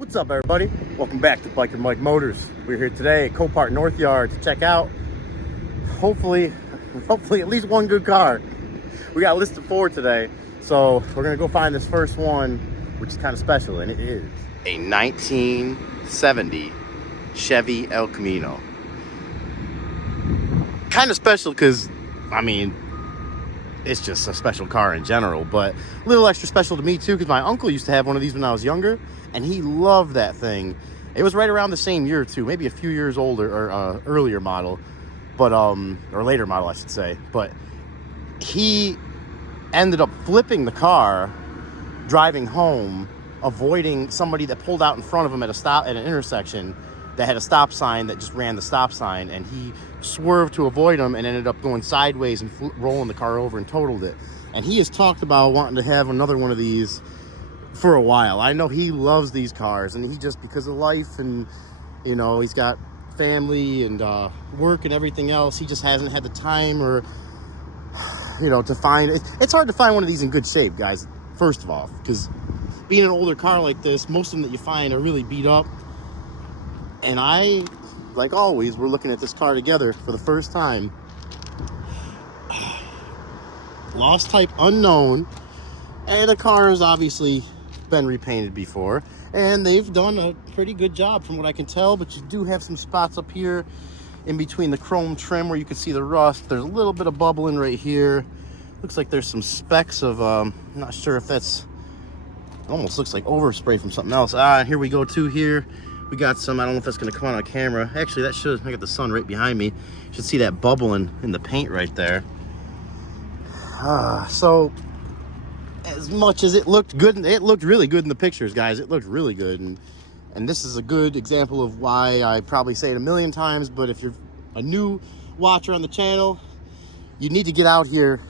What's up, everybody? Welcome back to Biker Mike Motors. We're here today at Copart North Yard to check out, hopefully at least one good car. We got a list of 4 today, so we're gonna go find this first one, which is kind of special, and it is a 1970 Chevy El Camino. Kind of special because, I mean, it's just a special car in general, but a little extra special to me too because my uncle used to have one of these when I was younger, and he loved that thing. It was right around the same year too, maybe a few years older or earlier model, but or later model I should say. But he ended up flipping the car driving home, avoiding somebody that pulled out in front of him at an intersection that had a stop sign that just ran the stop sign, and he swerved to avoid him and ended up going sideways and rolling the car over and totaled it. And he has talked about wanting to have another one of these for a while. I know he loves these cars, and he just, because of life and, you know, he's got family and work and everything else, he just hasn't had the time or, you know, to find it. It's hard to find one of these in good shape, guys, first of all, because being an older car like this, most of them that you find are really beat up. And I, like always, we're looking at this car together for the first time. Lost type unknown, and the car has obviously been repainted before, and they've done a pretty good job from what I can tell, but you do have some spots up here in between the chrome trim where you can see the rust. There's a little bit of bubbling right here. Looks like there's some specks of I'm not sure if that's, almost looks like overspray from something else. And here we go too. Here we got some, I don't know if that's going to come on camera. Actually, that should. I got the sun right behind me. You should see that bubbling in the paint right there. So as much as it looked good, it looked really good in the pictures, guys. It looked really good, and this is a good example of why I probably say it a million times, but if you're a new watcher on the channel, you need to get out here.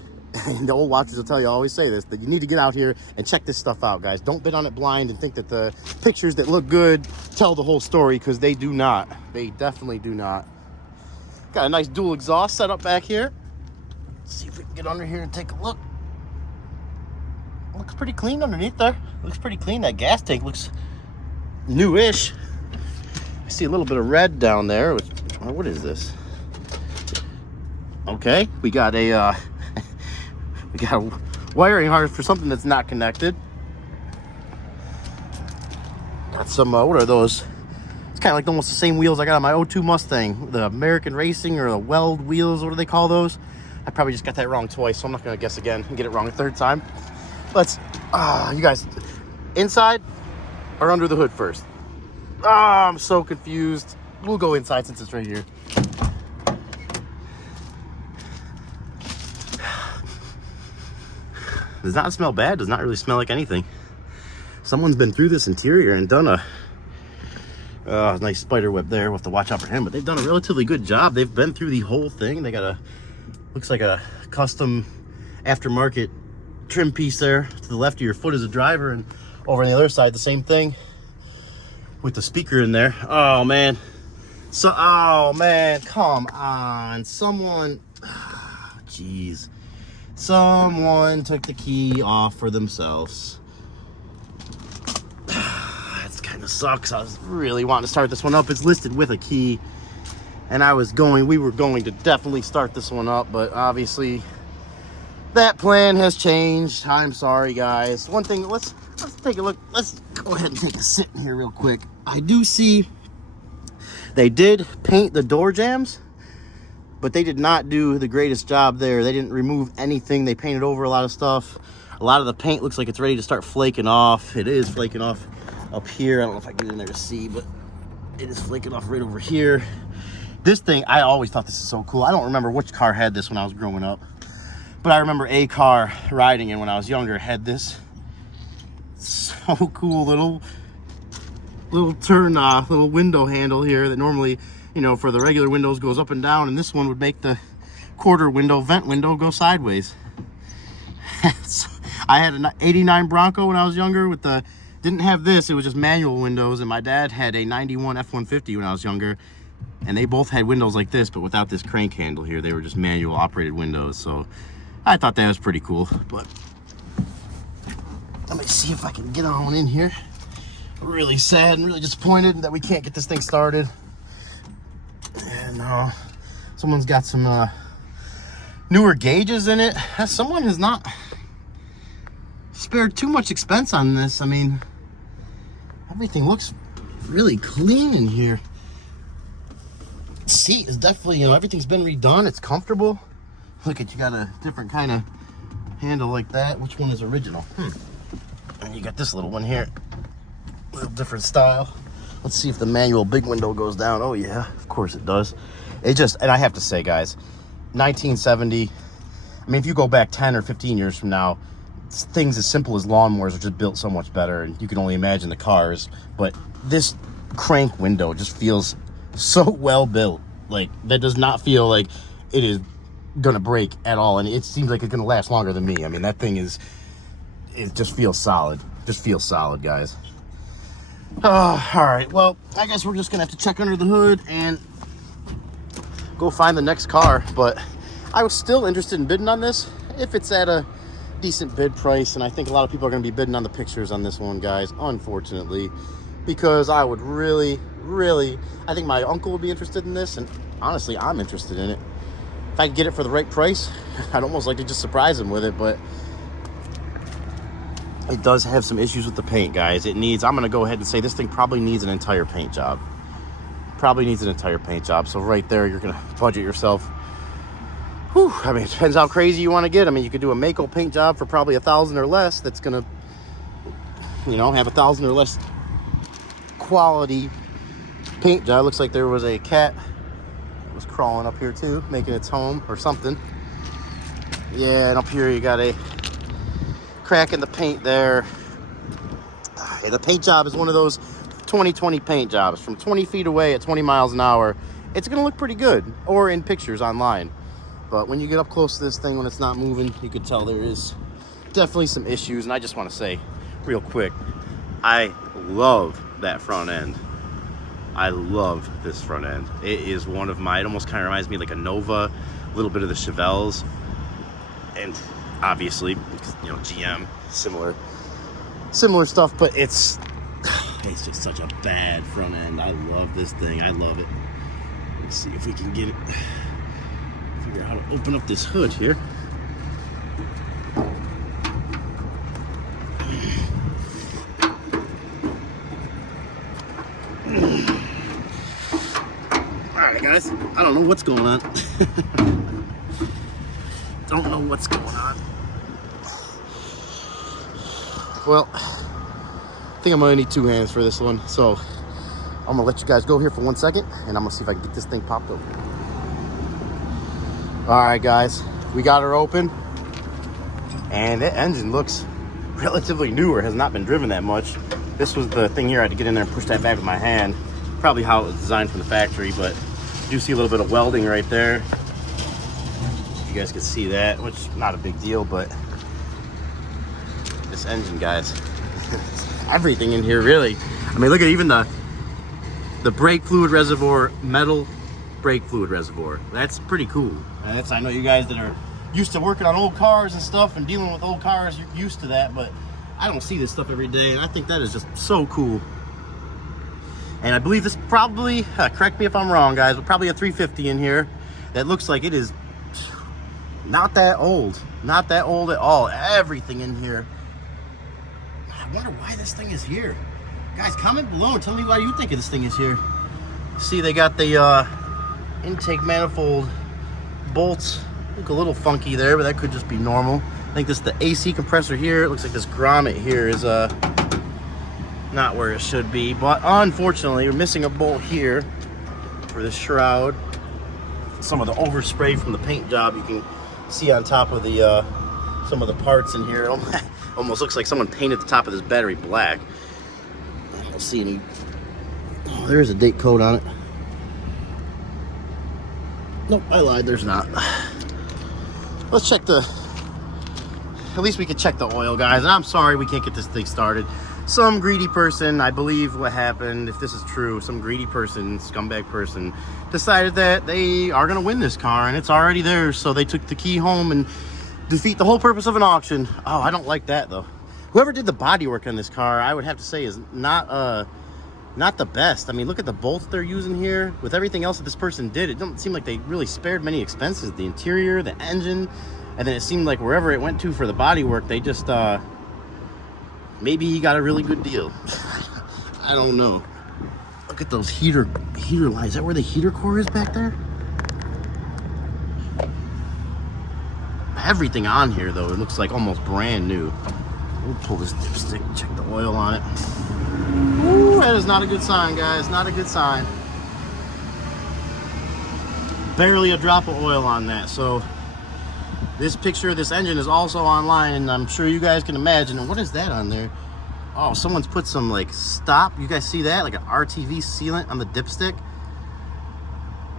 And the old watchers will tell you, I always say this, that you need to get out here and check this stuff out, guys. Don't bid on it blind and think that the pictures that look good tell the whole story, because they do not. They definitely do not. Got a nice dual exhaust set up back here. Let's see if we can get under here and take a look. Looks pretty clean underneath there. Looks pretty clean. That gas tank looks newish. I see a little bit of red down there. What is this? Okay, we got a we got a wiring harness for something that's not connected. Got some, what are those? It's kind of like almost the same wheels I got on my 02 Mustang. The American Racing or the Weld wheels, what do they call those? I probably just got that wrong twice, so I'm not going to guess again and get it wrong a third time. Let's, you guys, inside or under the hood first? I'm so confused. We'll go inside since it's right here. Does not smell bad. Does not really smell like anything. Someone's been through this interior and done a nice spider web there. We'll have to watch out for him, but they've done a relatively good job. They've been through the whole thing. They got a, looks like a custom aftermarket trim piece there to the left of your foot as a driver, and over on the other side the same thing with the speaker in there. Oh man, so, oh man, come on, someone, jeez. Someone took the key off for themselves. That kind of sucks. I was really wanting to start this one up. It's listed with a key, and we were going to definitely start this one up, but obviously that plan has changed. I'm sorry, guys. One thing, let's take a look. Let's go ahead and take a sit in here real quick. I do see they did paint the door jambs, but they did not do the greatest job there. They didn't remove anything. They painted over a lot of stuff. A lot of the paint looks like it's ready to start flaking off. It is flaking off up here. I don't know if I can get in there to see, but it is flaking off right over here. This thing, I always thought this is so cool. I don't remember which car had this when I was growing up, but I remember a car riding in when I was younger had this. So cool, little turn, little window handle here that normally, you know, for the regular windows goes up and down, and this one would make the quarter window, vent window, go sideways. So I had an 89 Bronco when I was younger with the, didn't have this, it was just manual windows, and my dad had a 91 F-150 when I was younger, and they both had windows like this, but without this crank handle here. They were just manual operated windows, so I thought that was pretty cool. But let me see if I can get on in here. really sad and really disappointed that we can't get this thing started. And someone's got some newer gauges in it. Someone has not spared too much expense on this. I mean, everything looks really clean in here. Seat is definitely, everything's been redone. It's comfortable. Look at, you got a different kind of handle like that. Which one is original? And you got this little one here, a little different style. Let's see if the manual big window goes down. Oh yeah, of course it does. It just, and I have to say, guys, 1970, I mean, if you go back 10 or 15 years from now, things as simple as lawnmowers are just built so much better, and you can only imagine the cars. But this crank window just feels so well built. Like, that does not feel like it is gonna break at all, and it seems like it's gonna last longer than me. I mean, that thing is, it just feels solid. Just feels solid, guys. All right, well, I guess we're just gonna have to check under the hood and go find the next car. But I was still interested in bidding on this if it's at a decent bid price, and I think a lot of people are going to be bidding on the pictures on this one, guys, unfortunately, because I would really, I think my uncle would be interested in this, and honestly, I'm interested in it. If I could get it for the right price, I'd almost like to just surprise him with it. But it does have some issues with the paint, guys. It needs, I'm going to go ahead and say this thing probably needs an entire paint job. Probably needs an entire paint job. So right there, you're going to budget yourself. Whew, I mean, it depends how crazy you want to get. I mean, you could do a Mako paint job for probably $1,000 or less. That's going to, have $1,000 or less quality paint job. Looks like there was a cat that was crawling up here too, making its home or something. Yeah, and up here you got a crack in the paint there. Yeah, the paint job is one of those 20/20 paint jobs. From 20 feet away at 20 miles an hour, it's gonna look pretty good, or in pictures online. But when you get up close to this thing, when it's not moving, you can tell there is definitely some issues. And I just want to say real quick, I love that front end. I love this front end. It is one of my, it almost kind of reminds me like a Nova, a little bit of the Chevelles, and obviously, GM, similar stuff, but it's just such a bad front end. I love this thing. I love it. Let's see if we can get it, figure out how to open up this hood here. Alright guys, I don't know what's going on. Don't know what's going on. Well, I think I'm gonna need two hands for this one, so I'm gonna let you guys go here for 1 second, and I'm gonna see if I can get this thing popped open. Alright guys, we got her open, and the engine looks relatively newer, has not been driven that much. This was the thing here, I had to get in there and push that back with my hand. Probably how it was designed from the factory, but you do see a little bit of welding right there. You guys can see that, which is not a big deal, but this engine, guys, everything in here really. I mean, look at even the brake fluid reservoir, metal brake fluid reservoir. That's pretty cool. And that's, I know you guys that are used to working on old cars and stuff and dealing with old cars, you're used to that, but I don't see this stuff every day, and I think that is just so cool. And I believe this probably, correct me if I'm wrong, guys, but probably a 350 in here that looks like it is not that old. Not that old at all. Everything in here. I wonder why this thing is here. Guys, comment below and tell me why you think this thing is here. See, they got the intake manifold bolts. Look a little funky there, but that could just be normal. I think this is the AC compressor here. It looks like this grommet here is not where it should be, but unfortunately we're missing a bolt here for the shroud. Some of the overspray from the paint job you can see on top of the some of the parts in here. It almost looks like someone painted the top of this battery black. I don't see any. Oh, there's a date code on it. Nope, I lied, there's not. Let's check at least we can check the oil, guys. And I'm sorry we can't get this thing started. Some greedy person, I believe what happened, if this is true, some greedy person, scumbag person, decided that they are gonna win this car and it's already theirs, so they took the key home and defeat the whole purpose of an auction. Oh, I don't like that though. Whoever did the body work on this car, I would have to say, is not the best. I mean, look at the bolts they're using here. With everything else that this person did, it doesn't seem like they really spared many expenses. The interior, the engine, and then it seemed like wherever it went to for the body work, they just, maybe he got a really good deal. I don't know. Look at those heater lines. Is that where the heater core is back there? Everything on here, though, it looks like almost brand new. We'll pull this dipstick, check the oil on it. Ooh, that is not a good sign, guys. Not a good sign. Barely a drop of oil on that. So this picture of this engine is also online, and I'm sure you guys can imagine. And what is that on there? Oh, someone's put some like stop. You guys see that? Like an RTV sealant on the dipstick.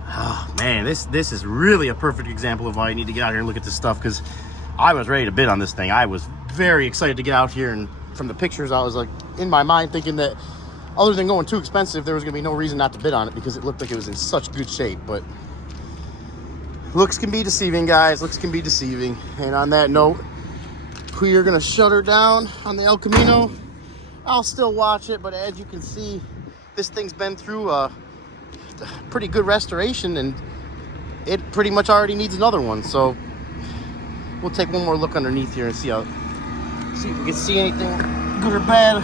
Oh man, this is really a perfect example of why you need to get out here and look at this stuff, because I was ready to bid on this thing. I was very excited to get out here, and from the pictures I was like in my mind thinking that other than going too expensive, there was gonna be no reason not to bid on it because it looked like it was in such good shape. But looks can be deceiving, guys. Looks can be deceiving. And on that note, we are gonna shut her down on the El Camino. I'll still watch it, but as you can see, this thing's been through a pretty good restoration, and it pretty much already needs another one. So we'll take one more look underneath here and see if we can see anything good or bad.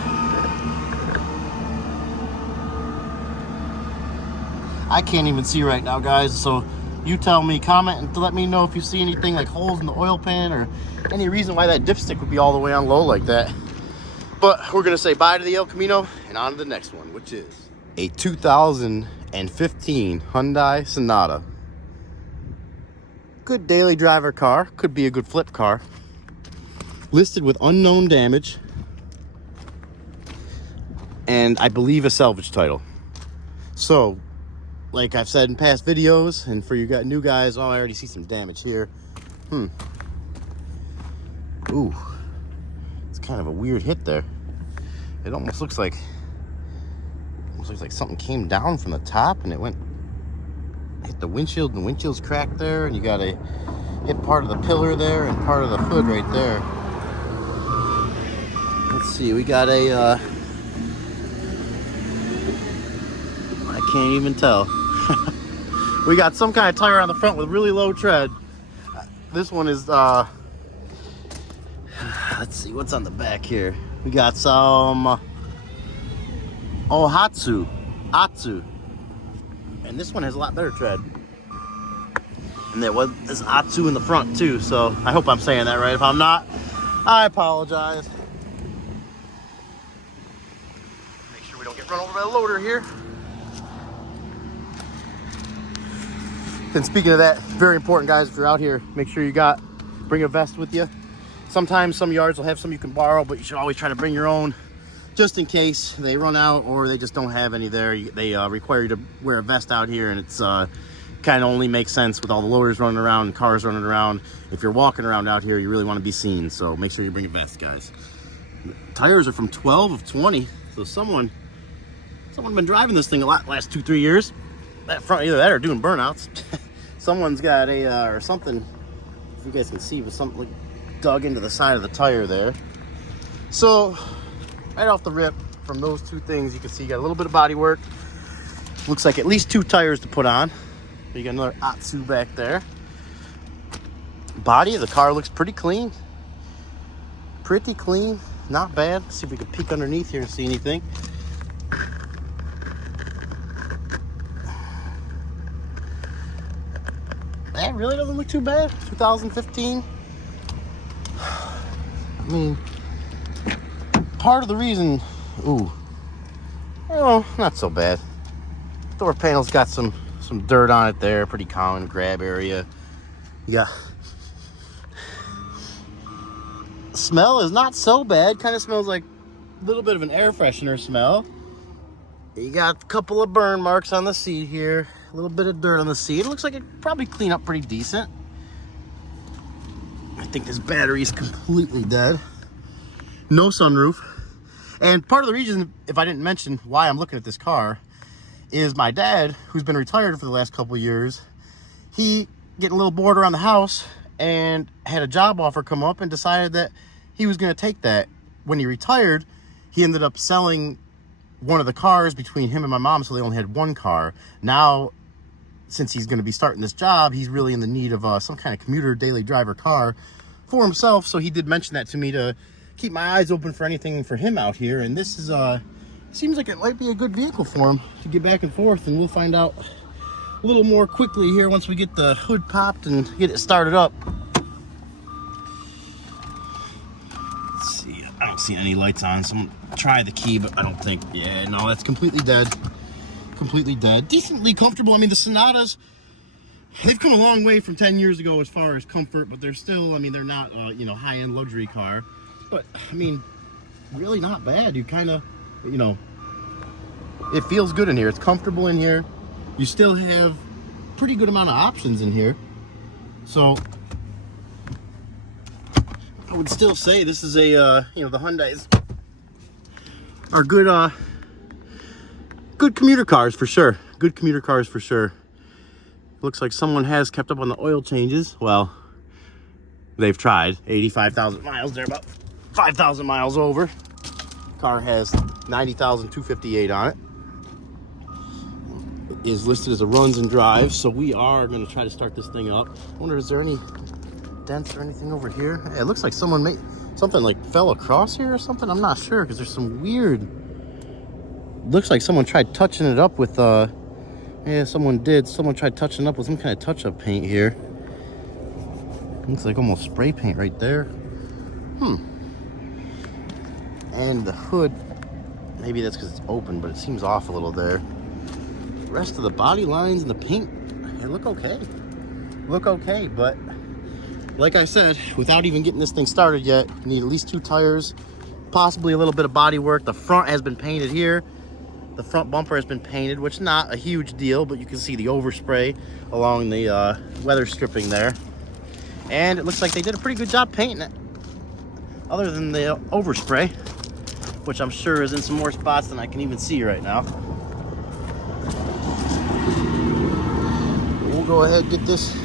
I can't even see right now, guys, so you tell me, comment and let me know if you see anything like holes in the oil pan or any reason why that dipstick would be all the way on low like that. But we're gonna say bye to the El Camino and on to the next one, which is a 2015 Hyundai Sonata. Good daily driver car, could be a good flip car. Listed with unknown damage, and I believe a salvage title. So, like I've said in past videos, and for you new guys, oh, I already see some damage here. Ooh, it's kind of a weird hit there. It almost looks like something came down from the top and it hit the windshield, and the windshield's cracked there, and you got a hit part of the pillar there and part of the hood right there. Let's see, we got a I can't even tell. We got some kind of tire on the front with really low tread. This one is let's see what's on the back here. We got some Atsu, and this one has a lot better tread. And there was this Atsu in the front too, so I hope I'm saying that right. If I'm not, I apologize. Make sure we don't get run over by the loader here. And speaking of that, very important, guys, if you're out here, make sure bring a vest with you. Sometimes some yards will have some you can borrow, but you should always try to bring your own, just in case they run out or they just don't have any there. They require you to wear a vest out here, and it's kind of only makes sense with all the loaders running around and cars running around. If you're walking around out here, you really want to be seen, so make sure you bring a vest, guys. The tires are from 12 of 20, so someone been driving this thing a lot the last 2-3 years. That front, either that or doing burnouts. Someone's got or something, if you guys can see, with something like dug into the side of the tire there. So right off the rip, from those two things, you can see you got a little bit of body work. Looks like at least 2 tires to put on. You got another Atsu back there. Body of the car looks pretty clean. Pretty clean, not bad. Let's see if we can peek underneath here and see anything. That really doesn't look too bad. 2015. I mean, part of the reason, not so bad. Door panel's got some dirt on it there, pretty common grab area. Yeah. Smell is not so bad. Kind of smells like a little bit of an air freshener smell. You got a couple of burn marks on the seat here. A little bit of dirt on the seat. It looks like it'd probably clean up pretty decent. I think this battery is completely dead. No sunroof. And part of the reason, if I didn't mention why I'm looking at this car, is my dad, who's been retired for the last couple of years, he getting a little bored around the house and had a job offer come up and decided that he was going to take that when he retired, he ended up selling one of the cars between him and my mom, so they only had one car. Now, since he's going to be starting this job, he's really in the need of some kind of commuter daily driver car for himself. So he did mention that to me to keep my eyes open for anything for him out here. And this is seems like it might be a good vehicle for him to get back and forth, and we'll find out a little more quickly here once we get the hood popped and get it started up. Let's see, I don't see any lights on, so I'm gonna try the key, but I don't think, yeah, no, that's completely dead. Completely dead. Decently comfortable. I mean, the Sonatas, they've come a long way from 10 years ago as far as comfort, but they're still, I mean, they're not, you know, high-end luxury car. But, I mean, really not bad. You kind of, you know, it feels good in here. It's comfortable in here. You still have pretty good amount of options in here. So, I would still say this is a, you know, the Hyundais are good, good commuter cars for sure. Good commuter cars for sure. Looks like someone has kept up on the oil changes. Well, they've tried. 85,000 miles. They're about 5,000 miles over. Car has 90,258 on it. It is listed as a runs and drives, so we are going to try to start this thing up. I wonder, is there any dents or anything over here? It looks like someone made something like fell across here or something. I'm not sure because there's some weird. Looks like someone tried touching it up with yeah, someone did. Someone tried touching up with some kind of touch-up paint here. Looks like almost spray paint right there. And the hood, maybe that's because it's open, but it seems off a little there. The rest of the body lines and the paint, they look okay. Look okay, but like I said, without even getting this thing started yet, you need at least 2 tires, possibly a little bit of body work. The front has been painted here. The front bumper has been painted, which is not a huge deal, but you can see the overspray along the weather stripping there. And it looks like they did a pretty good job painting it, other than the overspray, which I'm sure is in some more spots than I can even see right now. We'll go ahead and get this.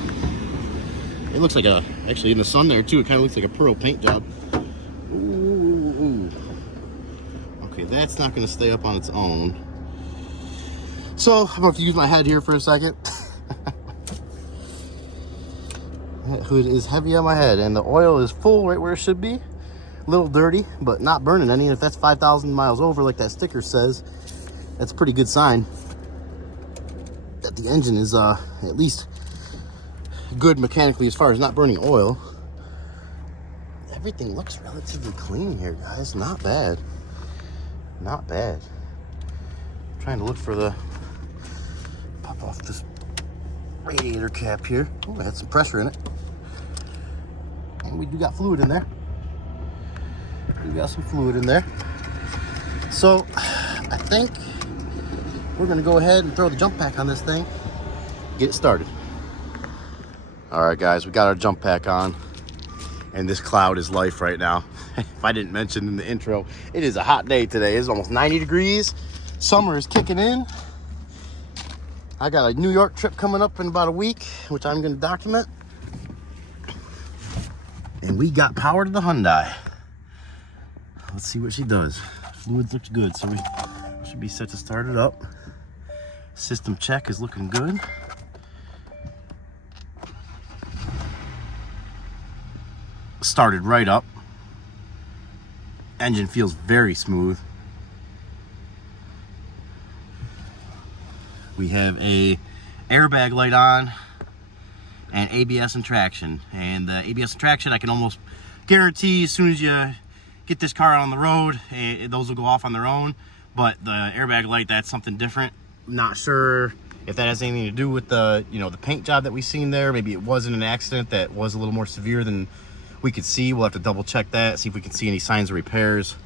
It looks like actually in the sun there too, it kind of looks like a pearl paint job. Ooh. Okay, that's not going to stay up on its own. So I'm going to use my head here for a second. That hood is heavy on my head, and the oil is full right where it should be. A little dirty, but not burning any. And if that's 5,000 miles over, like that sticker says, that's a pretty good sign that the engine is at least good mechanically as far as not burning oil. Everything looks relatively clean here, guys. Not bad. Not bad. I'm trying to look for the pop off this radiator cap here. Oh, it had some pressure in it. And we do got fluid in there. We got some fluid in there. So I think we're gonna go ahead and throw the jump pack on this thing, get it started. All right, guys, we got our jump pack on, and this cloud is life right now. If I didn't mention in the intro, it is a hot day today. It's almost 90 degrees. Summer is kicking in. I got a New York trip coming up in about a week, which I'm gonna document. And we got power to the Hyundai. Let's see what she does. Fluids looks good, so we should be set to start it up. System check is looking good. Started right up. Engine feels very smooth. We have a airbag light on and ABS and traction. And the ABS and traction, I can almost guarantee as soon as you get this car on the road, those will go off on their own. But the airbag light, that's something different. Not sure if that has anything to do with the, you know, the paint job that we seen there. Maybe it wasn't an accident that was a little more severe than we could see. We'll have to double check that, see if we can see any signs of repairs.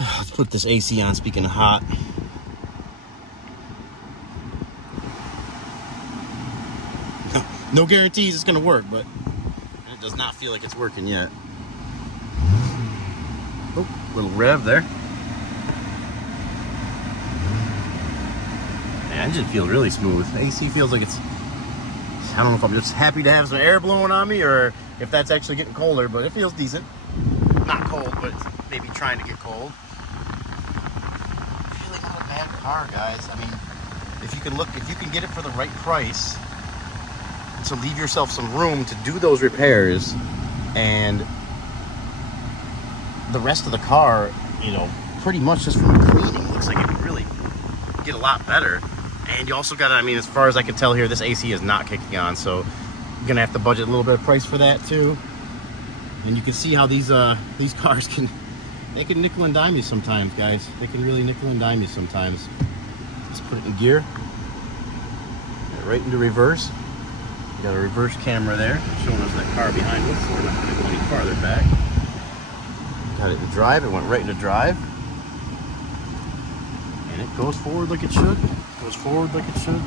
Let's put this AC on, speaking of hot. No guarantees it's gonna work, but it does not feel like it's working yet. Oh, little rev there. The engine feels really smooth. AC feels like it's, I don't know if I'm just happy to have some air blowing on me or if that's actually getting colder, but it feels decent. Not cold, but it's maybe trying to get cold. Really not a bad car, guys. I mean, if you can get it for the right price, to leave yourself some room to do those repairs, and the rest of the car, you know, pretty much just from cleaning, looks like it would really get a lot better. And you also got to, I mean, as far as I can tell here, this AC is not kicking on, so you're gonna have to budget a little bit of price for that too. And you can see how these cars can nickel and dime you sometimes, guys. They can really nickel and dime you sometimes. Let's put it in gear. Right into reverse. You got a reverse camera there showing us that car behind us, so we're not going to go any farther back. Got it to drive. It went right into drive. And it goes forward like it should. Goes forward like it should.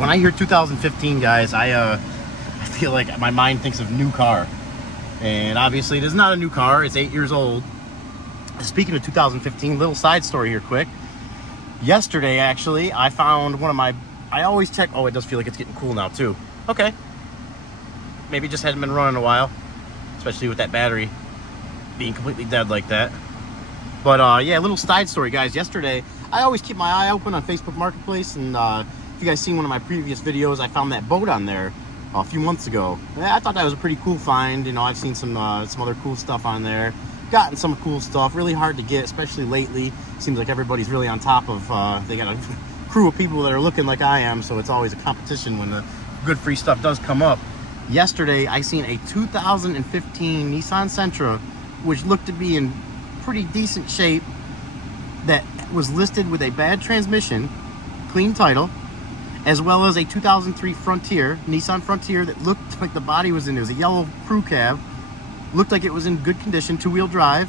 When I hear 2015, guys, I feel like my mind thinks of new car. And obviously it is not a new car. It's 8 years old. Speaking of 2015, little side story here quick. Yesterday, actually, I found one of my... I always check... Oh, it does feel like it's getting cool now, too. Okay. Maybe it just hadn't been running a while. Especially with that battery being completely dead like that. But, yeah, a little side story, guys. Yesterday, I always keep my eye open on Facebook Marketplace. And if you guys seen one of my previous videos, I found that boat on there a few months ago. Yeah, I thought that was a pretty cool find. You know, I've seen some other cool stuff on there. Gotten some cool stuff. Really hard to get, especially lately. Seems like everybody's really on top of... they got a crew of people that are looking like I am, so it's always a competition when the good free stuff does come up. Yesterday, I seen a 2015 Nissan Sentra, which looked to be in pretty decent shape, that was listed with a bad transmission, clean title, as well as a 2003 Frontier, Nissan Frontier, that looked like the body was in. It was a yellow crew cab. Looked like it was in good condition, two-wheel drive,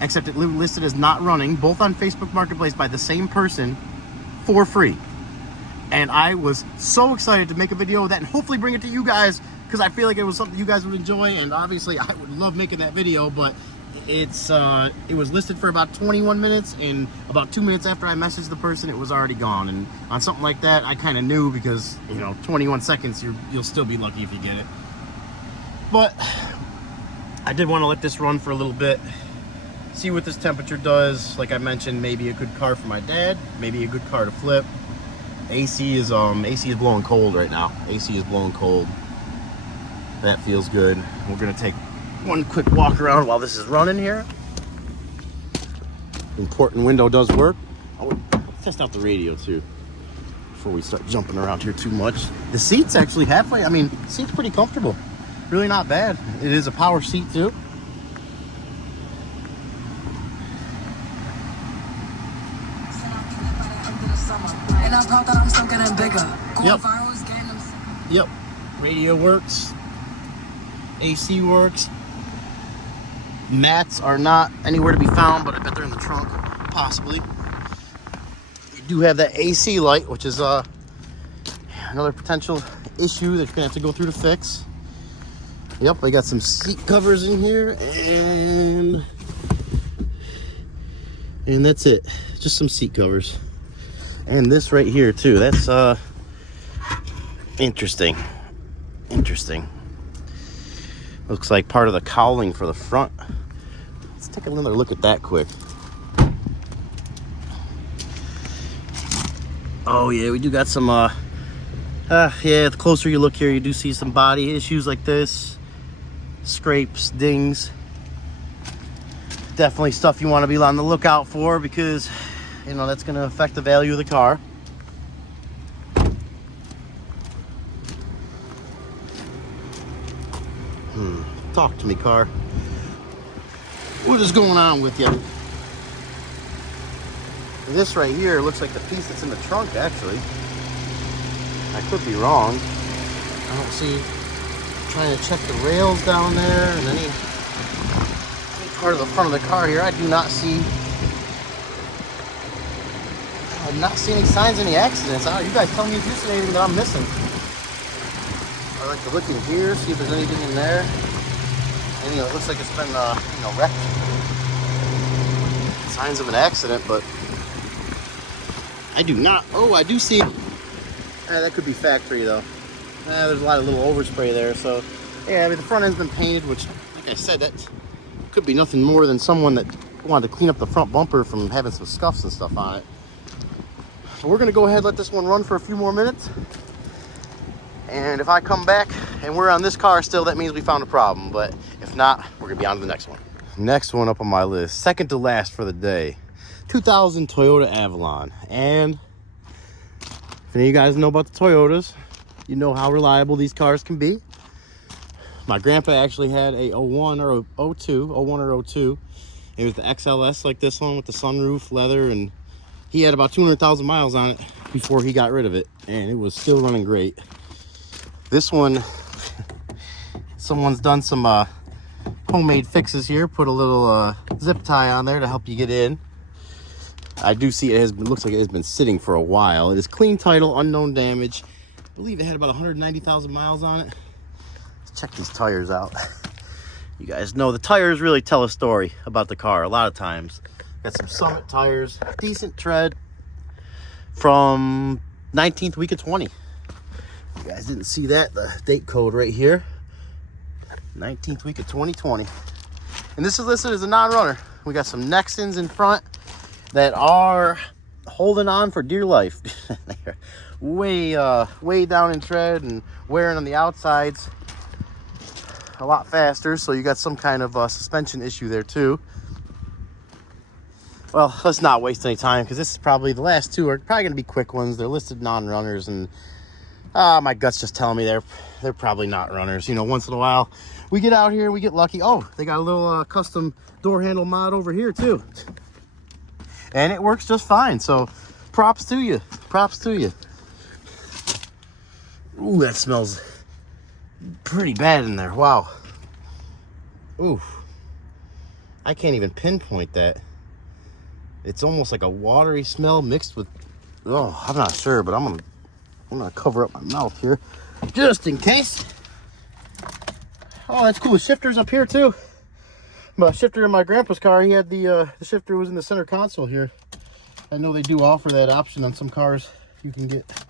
except it listed as not running, both on Facebook Marketplace by the same person, for free. And I was so excited to make a video of that and hopefully bring it to you guys, because I feel like it was something you guys would enjoy, and obviously I would love making that video. But it was listed for about 21 minutes, and about 2 minutes after I messaged the person, it was already gone. And on something like that, I kind of knew, because, you know, 21 seconds, you'll still be lucky if you get it. But I did want to let this run for a little bit, see what this temperature does. Like I mentioned, maybe a good car for my dad, maybe a good car to flip. AC is blowing cold right now. AC is blowing cold. That feels good. We're gonna take one quick walk around while this is running here. Important window does work. I'll test out the radio too before we start jumping around here too much. The seat's actually halfway. I mean, the seat's pretty comfortable. Really not bad. It is a power seat too. Yep. Yep. Radio works. AC works. Mats are not anywhere to be found, but I bet they're in the trunk, possibly. We do have that AC light, which is another potential issue that you're gonna have to go through to fix. Yep, I got some seat covers in here, and that's it. Just some seat covers. And this right here too. That's interesting. Interesting. Looks like part of the cowling for the front. Let's take another look at that quick. Oh yeah, we do got some yeah, the closer you look here, you do see some body issues like this. Scrapes, dings. Definitely stuff you want to be on the lookout for, because, you know, that's going to affect the value of the car. Talk to me, car. What is going on with you? This right here looks like the piece that's in the trunk, actually. I could be wrong. I don't see... Trying to check the rails down there and any part of the front of the car here. I do not see... I've not seen any signs of any accidents. You guys tell me if you see anything that I'm missing. I like to look in here, see if there's anything in there. Anything that looks like it's been, you know, wrecked. Signs of an accident, but I do not. Oh, I do see. That could be factory though. There's a lot of little overspray there. So yeah, I mean, the front end's been painted, which, like I said, that could be nothing more than someone that wanted to clean up the front bumper from having some scuffs and stuff on it. So we're gonna go ahead and let this one run for a few more minutes. And if I come back and we're on this car still, that means we found a problem. But if not, we're gonna be on to the next one. Next one up on my list, second to last for the day, 2000 Toyota Avalon. And if any of you guys know about the Toyotas, you know how reliable these cars can be. My grandpa actually had a 01 or 02. It was the XLS like this one with the sunroof, leather, and he had about 200,000 miles on it before he got rid of it, and it was still running great. This one, someone's done some homemade fixes here, put a little zip tie on there to help you get in. I do see looks like it has been sitting for a while. It is clean title, unknown damage. I believe it had about 190,000 miles on it. Let's check these tires out. You guys know the tires really tell a story about the car a lot of times. Got some Summit tires, decent tread from 19th week of 20. You guys didn't see that, the date code right here. 19th week of 2020. And this is listed as a non-runner. We got some Nexons in front that are holding on for dear life. They're way down in tread and wearing on the outsides a lot faster, so you got some kind of suspension issue there too. Well, let's not waste any time, because this is probably the last two are probably going to be quick ones. They're listed non-runners, and my gut's just telling me they're probably not runners. You know, once in a while we get out here, we get lucky. Oh, they got a little custom door handle mod over here too, and it works just fine. So props to you, props to you. Ooh, that smells pretty bad in there. Wow. Ooh, I can't even pinpoint that. It's almost like a watery smell mixed with, oh, I'm not sure, but I'm gonna cover up my mouth here just in case. Oh, that's cool. The shifter's up here too. My shifter in my grandpa's car, he had the shifter was in the center console here. I know they do offer that option on some cars. You can get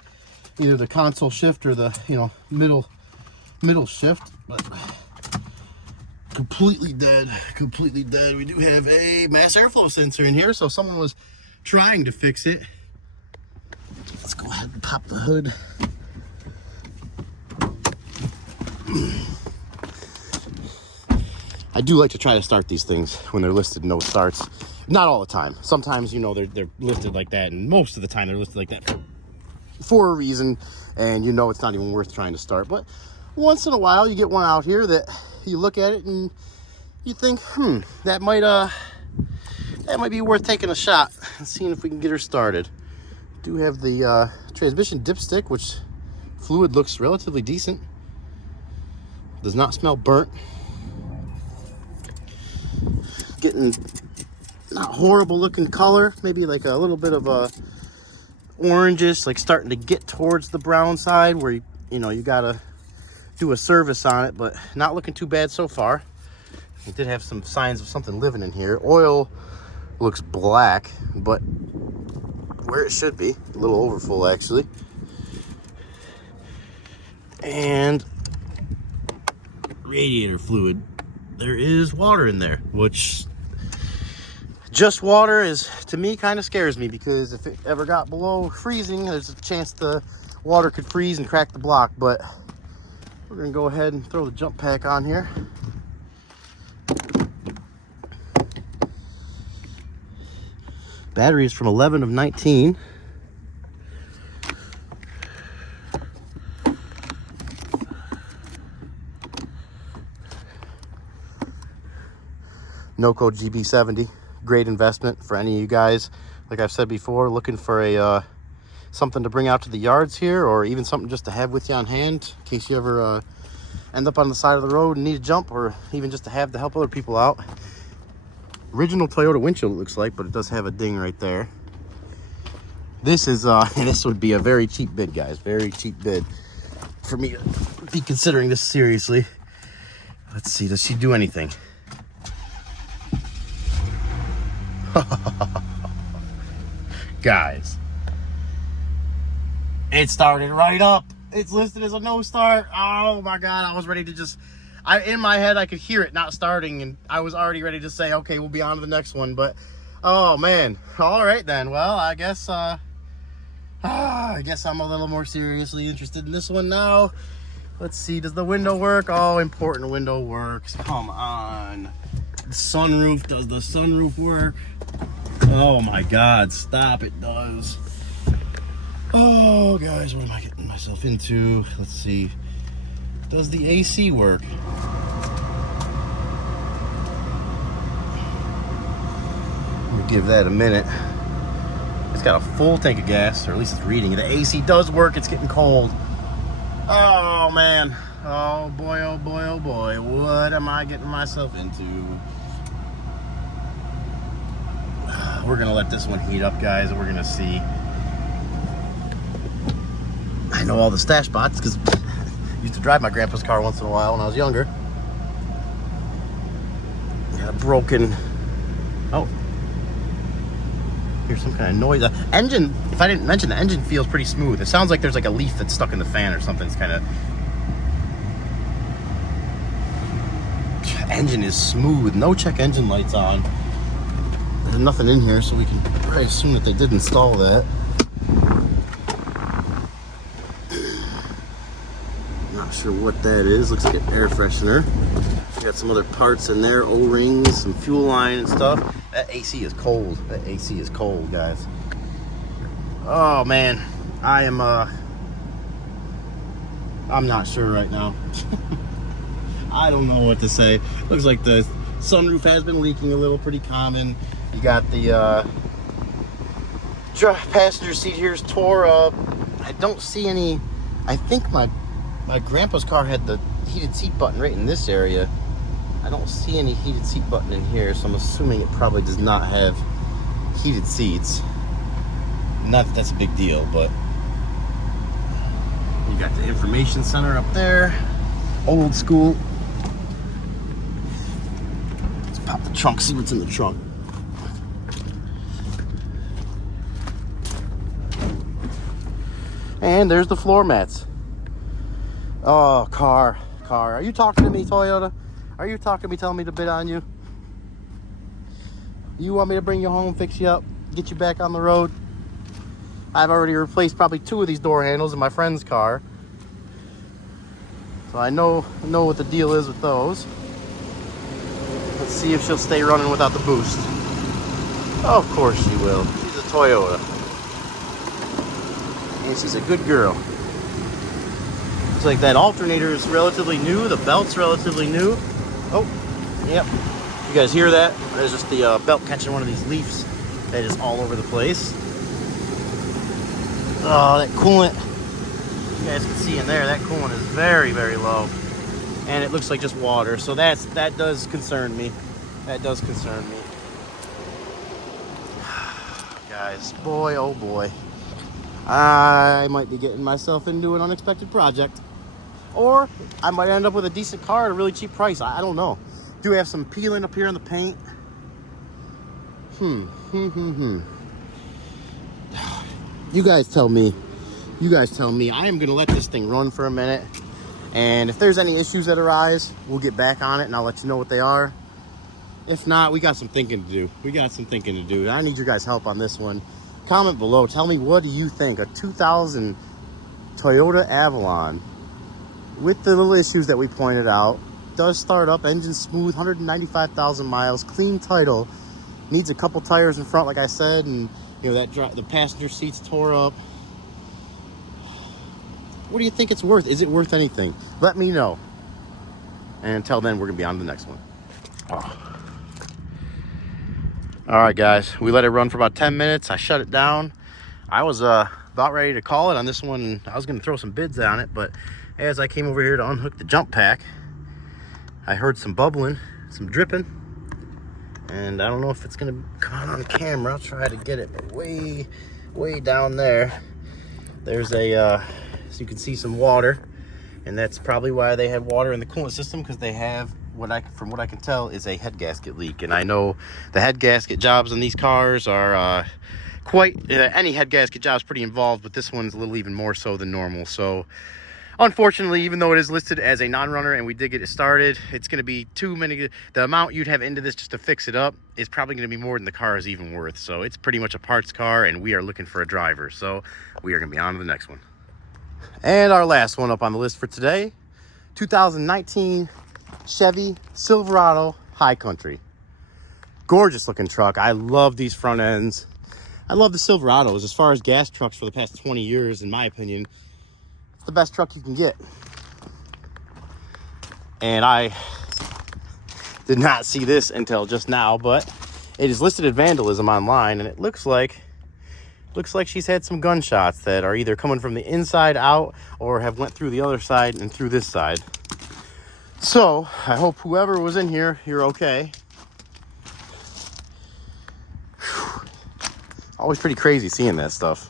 either the console shift or the, you know, middle shift, but completely dead. We do have a mass airflow sensor in here, so someone was trying to fix it. Let's go ahead and pop the hood. I do like to try to start these things when they're listed no starts. Not all the time. Sometimes, you know, they're listed like that, and most of the time they're listed like that for a reason, and you know it's not even worth trying to start. But once in a while you get one out here that you look at it and you think, that might be worth taking a shot and seeing if we can get her started. Do have the transmission dipstick, which fluid looks relatively decent. Does not smell burnt. Getting not horrible looking color, maybe like a little bit of a orangish, like starting to get towards the brown side where you know you gotta do a service on it, but not looking too bad so far. It did have some signs of something living in here. Oil looks black, but where it should be, a little overfull actually. And radiator fluid, there is water in there, which just water is, to me, kind of scares me, because if it ever got below freezing, there's a chance the water could freeze and crack the block. But we're gonna go ahead and throw the jump pack on here. Battery is from 11 of 19. NOCO GB70, great investment for any of you guys. Like I've said before, looking for a something to bring out to the yards here, or even something just to have with you on hand in case you ever end up on the side of the road and need a jump, or even just to have to help other people out. Original Toyota windshield, it looks like, but it does have a ding right there. This is this would be a very cheap bid, guys. Very cheap bid for me to be considering this seriously. Let's see, does she do anything? Guys, it started right up. It's listed as a no start. Oh my god, I was ready to just, in my head, I could hear it not starting, and I was already ready to say, okay, we'll be on to the next one. But, oh, man. All right, then. Well, I guess I'm a little more seriously interested in this one now. Let's see. Does the window work? Oh, important window works. Come on. The sunroof. Does the sunroof work? Oh, my God. Stop. It does. Oh, guys, what am I getting myself into? Let's see. Does the AC work? We'll give that a minute. It's got a full tank of gas, or at least it's reading. The AC does work. It's getting cold. Oh, man. Oh, boy, oh, boy, oh, boy. What am I getting myself into? We're going to let this one heat up, guys, and we're going to see. I know all the stash spots because I used to drive my grandpa's car once in a while when I was younger. Got a broken... Oh. Here's some kind of noise. Engine, if I didn't mention, the engine feels pretty smooth. It sounds like there's like a leaf that's stuck in the fan or something. It's kind of... Engine is smooth. No check engine lights on. There's nothing in here, so we can very assume that they did install that. Not sure what that is. Looks like an air freshener. Got some other parts in there, O-rings, some fuel line and stuff. That AC is cold. That AC is cold, guys. Oh man, I'm not sure right now. I don't know what to say. Looks like the sunroof has been leaking a little, pretty common. You got the passenger seat here is tore up. I don't see any. I think my grandpa's car had the heated seat button right in this area. I don't see any heated seat button in here, so I'm assuming it probably does not have heated seats. Not that that's a big deal, but you got the information center up there. Old school. Let's pop the trunk, see what's in the trunk. And there's the floor mats. Oh, car. Are you talking to me, Toyota? Are you talking to me, telling me to bid on you? You want me to bring you home, fix you up, get you back on the road? I've already replaced probably 2 of these door handles in my friend's car. So I know what the deal is with those. Let's see if she'll stay running without the boost. Oh, of course she will. She's a Toyota. And she's a good girl. Looks like that alternator is relatively new. The belt's relatively new. Oh, yep. You guys hear that? There's just the belt catching one of these leaves that is all over the place. Oh, that coolant. You guys can see in there, that coolant is very, very low. And it looks like just water. So that does concern me. That does concern me. Guys, boy, oh boy. I might be getting myself into an unexpected project. Or I might end up with a decent car at a really cheap price. I don't know. Do have some peeling up here on the paint. You guys tell me. I am going to let this thing run for a minute. And if there's any issues that arise, we'll get back on it and I'll let you know what they are. If not, we got some thinking to do. I need your guys' help on this one. Comment below. Tell me, what do you think? A 2000 Toyota Avalon with the little issues that we pointed out. Does start up, engine smooth, 195,000 miles, clean title. Needs a couple tires in front, like I said, and you know the passenger seats tore up. What do you think it's worth? Is it worth anything? Let me know. And until then, we're gonna be on to the next one. Oh. All right, guys, we let it run for about 10 minutes. I shut it down. I was about ready to call it on this one. I was gonna throw some bids on it, but as I came over here to unhook the jump pack, I heard some bubbling, some dripping, and I don't know if it's gonna come out on camera. I'll try to get it, but way down there, there's a, so you can see some water, and that's probably why they have water in the coolant system, because they have, from what I can tell, is a head gasket leak. And I know the head gasket jobs on these cars are any head gasket job is pretty involved, but this one's a little even more so than normal. So Unfortunately, even though it is listed as a non-runner and we did get it started, it's going to be too many. The amount you'd have into this just to fix it up is probably going to be more than the car is even worth. So it's pretty much a parts car, and we are looking for a driver. So we are going to be on to the next one. And our last one up on the list for today, 2019 Chevy Silverado High Country. Gorgeous looking truck. I love these front ends. I love the Silverados. As far as gas trucks for the past 20 years, in my opinion, it's the best truck you can get. And I did not see this until just now, but it is listed as vandalism online, and it looks like she's had some gunshots that are either coming from the inside out or have went through the other side and through this side. So I hope whoever was in here, you're okay. Whew. Always pretty crazy seeing that stuff.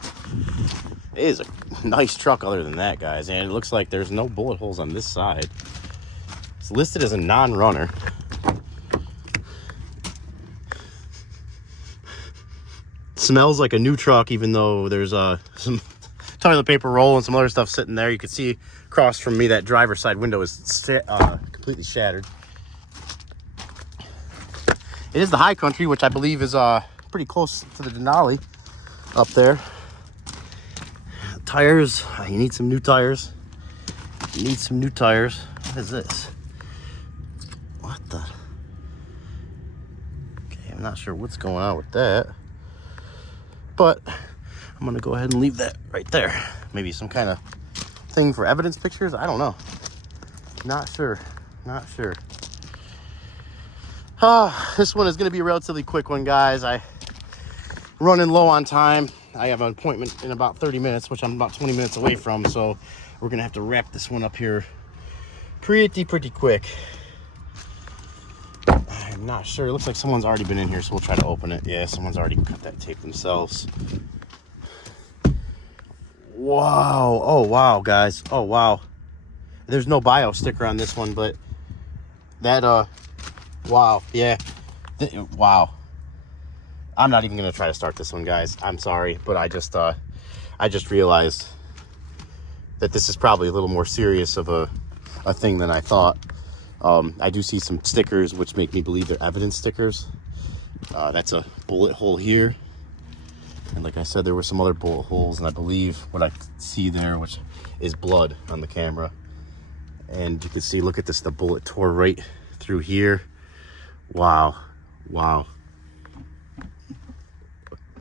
It is a nice truck other than that, guys, and it looks like there's no bullet holes on this side. It's listed as a non-runner. Smells like a new truck, even though there's some toilet paper roll and some other stuff sitting there. You can see across from me that driver's side window is completely shattered. It is the High Country, which I believe is pretty close to the Denali up there. Tires, you need some new tires. You need some new tires. What is this? What the? Okay, I'm not sure what's going on with that. But I'm gonna go ahead and leave that right there. Maybe some kind of thing for evidence pictures. I don't know. Not sure. This one is gonna be a relatively quick one, guys. I'm running low on time. I have an appointment in about 30 minutes, which I'm about 20 minutes away from. So we're gonna have to wrap this one up here pretty quick. I'm not sure. It looks like someone's already been in here, so we'll try to open it. Yeah, someone's already cut that tape themselves. Wow. Oh, wow, guys. Oh, wow. There's no bio sticker on this one, but that, wow. Yeah. Wow. I'm not even going to try to start this one, guys. I'm sorry, but I just realized that this is probably a little more serious of a thing than I thought. I do see some stickers which make me believe they're evidence stickers. That's a bullet hole here. And like I said, there were some other bullet holes, and I believe what I see there, which is blood on the camera. And you can see, look at this, the bullet tore right through here. Wow. Wow.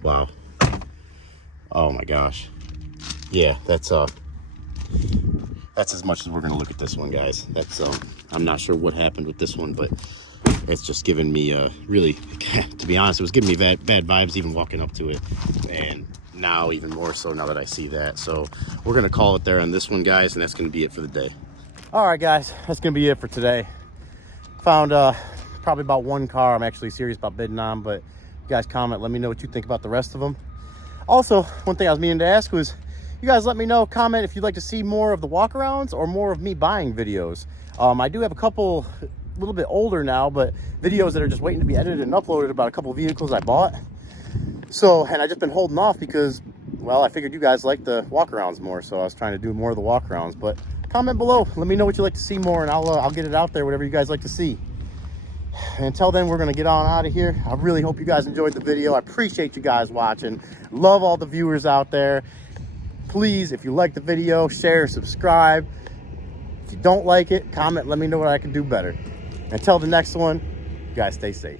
Wow. Oh my gosh. Yeah, that's as much as we're gonna look at this one, guys. That's I'm not sure what happened with this one, but it's just given me really, to be honest, it was giving me bad vibes even walking up to it, and now even more so now that I see that. So we're gonna call it there on this one, guys, and that's gonna be it for the day. All right, guys, that's gonna be it for today. Found probably about one car I'm actually serious about bidding on, but you guys comment, let me know what you think about the rest of them. Also, one thing I was meaning to ask was, you guys let me know, comment if you'd like to see more of the walkarounds or more of me buying videos. I do have a couple, a little bit older now, but videos that are just waiting to be edited and uploaded about a couple vehicles I bought. So, and I just been holding off because, well, I figured you guys like the walkarounds more, so I was trying to do more of the walkarounds. But comment below, let me know what you'd like to see more, and I'll get it out there, whatever you guys like to see. And until then, we're gonna get on out of here. I really hope you guys enjoyed the video. I appreciate you guys watching. Love all the viewers out there. Please, if you like the video, share, subscribe. If you don't like it, comment, let me know what I can do better. Until the next one, you guys stay safe.